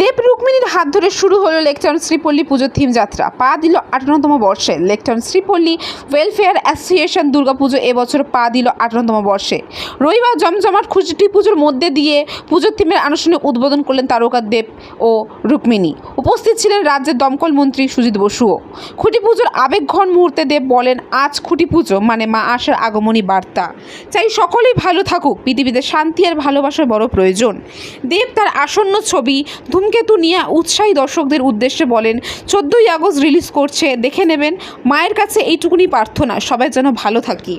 দেব রুক্মিণীর হাত ধরে শুরু হলো লেকটাউন শ্রীপল্লী পুজোর থিম যাত্রা। পা দিল 58তম বর্ষে। লেকটাউন শ্রীপল্লী ওয়েলফেয়ার অ্যাসোসিয়েশন দুর্গাপুজো এবছর পা দিল 58তম বর্ষে। রবিবার জমজমাট খুঁটি পুজোর মধ্যে দিয়ে পুজোর থিমের আনুষ্ঠানিক উদ্বোধন করলেন তারকা দেব ও রুক্মিণী। উপস্থিত ছিলেন রাজ্যের দমকল মন্ত্রী সুজিত বসুও। খুঁটি পুজোর আবেগঘন মুহূর্তে দেব বলেন, আজ খুঁটি পুজো মানে মা আসার আগমনী বার্তা। চাই সকলেই ভালো থাকুক, পৃথিবীতে শান্তি আর ভালোবাসার বড় প্রয়োজন। দেব তার আসন্ন ছবি ধূমকেতু নিয়ে উৎসাহী দর্শকদের উদ্দেশ্যে বলেন, 14ই আগস্ট রিলিজ করছে, দেখে নেবেন। মায়ের কাছে এইটুকুনি প্রার্থনা, সবাই যেন ভালো থাকি।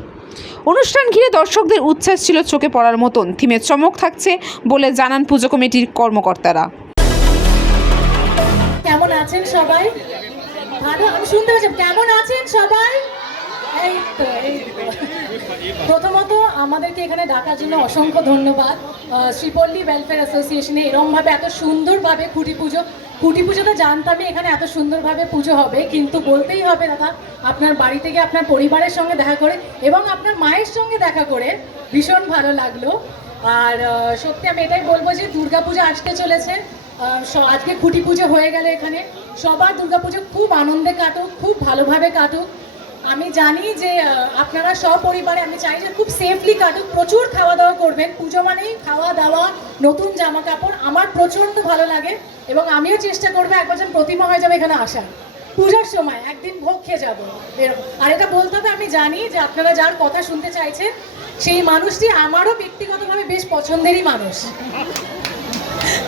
অনুষ্ঠান ঘিরে দর্শকদের উচ্ছ্বাস ছিল চোখে পড়ার মতন। থিমের চমক থাকছে বলে জানান পুজো কমিটির কর্মকর্তারা। কেমন আছেন সবাই? ভালো, আমি শুনতে পাচ্ছি। কেমন আছেন সবাই? প্রথমত আমাদেরকে এখানে ডাকার জন্য অসংখ্য ধন্যবাদ। শ্রীপল্লী ওয়েলফেয়ার অ্যাসোসিয়েশনে এরমভাবে এত সুন্দরভাবে খুঁটি পুজোটা জানতামই এখানে এত সুন্দরভাবে পুজো হবে, কিন্তু বলতেই হবে দাদা, আপনার বাড়ি থেকে আপনার পরিবারের সঙ্গে দেখা করে এবং আপনার মায়ের সঙ্গে দেখা করে ভীষণ ভালো লাগলো। আর সত্যি আমি এটাই বলবো যে দুর্গাপূজা আসতে চলেছে। আজকে খুঁটি পুজো হয়ে গেলে এখানে সবার দুর্গাপুজো খুব আনন্দে কাটুক, খুব ভালোভাবে কাটুক। আমি জানি যে আপনারা সপরিবারে, আমি চাই যে খুব সেফলি কাটুক। প্রচুর খাওয়া দাওয়া করবেন, পুজো মানেই খাওয়া দাওয়া, নতুন জামা কাপড়। আমার প্রচণ্ড ভালো লাগে এবং আমিও চেষ্টা করবো একবার যেন প্রতিমা হয়ে যাবে এখানে আসা। পূজার সময় একদিন ভোগ খেয়ে যাবো এরকম। আর এটা বলতে হবে, আমি জানি যে আপনারা যার কথা শুনতে চাইছেন সেই মানুষটি আমারও ব্যক্তিগতভাবে বেশ পছন্দেরই মানুষ।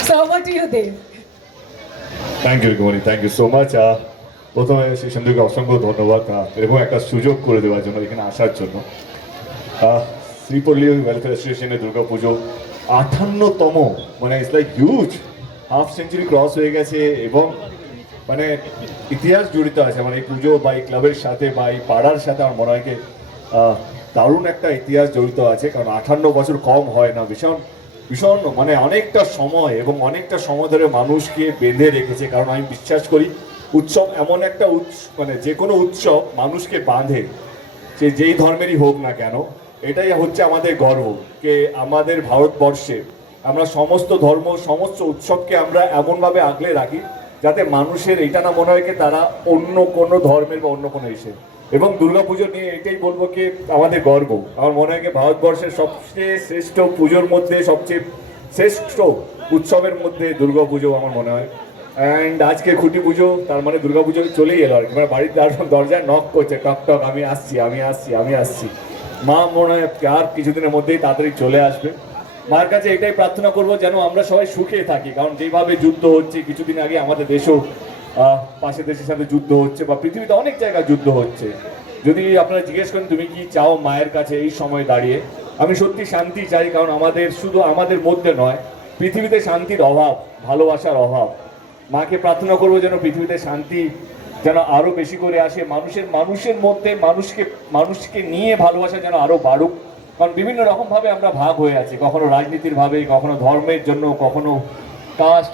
So over to you, Dev. Thank you রিকমণি, থ্যাংক ইউ সো মাচ। প্রথমে সেই সন্দীপকে অসংখ্য ধন্যবাদ এরকম একটা সুযোগ করে দেওয়ার জন্য, এখানে আসার জন্য। শ্রীপল্লী ওয়েলফেয়ার অ্যাসোসিয়েশনের দুর্গাপুজো 58তম, মানে it's like huge, half century cross হয়ে গেছে এবং মানে ইতিহাস জড়িত আছে মানে এই পুজো বা এই ক্লাবের সাথে বা এই পাড়ার সাথে। আমার মনে হয় কি দারুণ একটা ইতিহাস জড়িত আছে, কারণ 58 বছর কম হয় না। ভীষণ মানে অনেকটা সময় এবং অনেকটা সময় ধরে মানুষকে বেঁধে রেখেছে। কারণ আমি বিশ্বাস করি উৎসব এমন একটা মানে যে কোনো উৎসব মানুষকে বাঁধে, সে যেই ধর্মেরই হোক না কেন। এটাই হচ্ছে আমাদের গর্ব, যে আমাদের ভারতবর্ষে আমরা সমস্ত ধর্ম, সমস্ত উৎসবকে আমরা এমনভাবে আগলে রাখি যাতে মানুষের এটা না মনে হয় কি তারা অন্য কোনো ধর্মের বা অন্য কোনো এসে। এবং দুর্গাপুজো নিয়ে এটাই বলবো কি আমাদের গর্ব। আমার মনে হয় কি ভারতবর্ষের সবচেয়ে শ্রেষ্ঠ পুজোর মধ্যে, সবচেয়ে শ্রেষ্ঠ উৎসবের মধ্যে দুর্গাপুজো আমার মনে হয়। অ্যান্ড আজকে খুঁটি পুজো, তার মানে দুর্গাপুজো চলেই এলো আর কি। মানে বাড়ির দরজায় নক করছে, টক টক, আমি আসছি। মা মনে হয় আর কিছুদিনের মধ্যেই তাড়াতাড়ি চলে আসবে। মার কাছে এটাই প্রার্থনা করবো যেন আমরা সবাই সুখে থাকি, কারণ যেভাবে যুদ্ধ হচ্ছে, কিছুদিন আগে আমাদের দেশেও পাশের দেশের সাথে যুদ্ধ হচ্ছে বা পৃথিবীতে অনেক জায়গায় যুদ্ধ হচ্ছে। যদি আপনারা জিজ্ঞেস করেন তুমি কি চাও মায়ের কাছে এই সময় দাঁড়িয়ে, আমি সত্যি শান্তি চাই। কারণ শুধু আমাদের মধ্যে নয়, পৃথিবীতে শান্তির অভাব, ভালোবাসার অভাব। মাকে প্রার্থনা করবো যেন পৃথিবীতে শান্তি যেন আরো বেশি করে আসে, মানুষের মধ্যে মানুষকে নিয়ে ভালোবাসা যেন আরো বাড়ুক। কারণ বিভিন্ন রকমভাবে আমরা ভাগ হয়ে আছি, কখনো রাজনীতির ভাবে, কখনো ধর্মের জন্য, কখনো কাস্ট,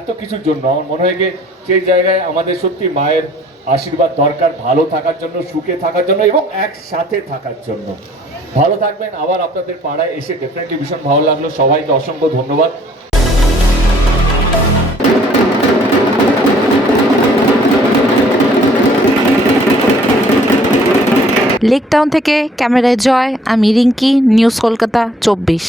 এত কিছুর জন্য। আমার মনে হয় যে সেই জায়গায় আমাদের সত্যি মায়ের আশীর্বাদ দরকার, ভালো থাকার জন্য, সুখে থাকার জন্য এবং একসাথে থাকার জন্য। ভালো থাকবেন। আবার আপনাদের পাড়ায় এসে ডেফিনেটলি ভীষণ ভালো লাগলো। সবাইকে অসংখ্য ধন্যবাদ। লেকটাউন থেকে ক্যামেরায় জয়, আমি রিঙ্কি, নিউজ কলকাতা 24।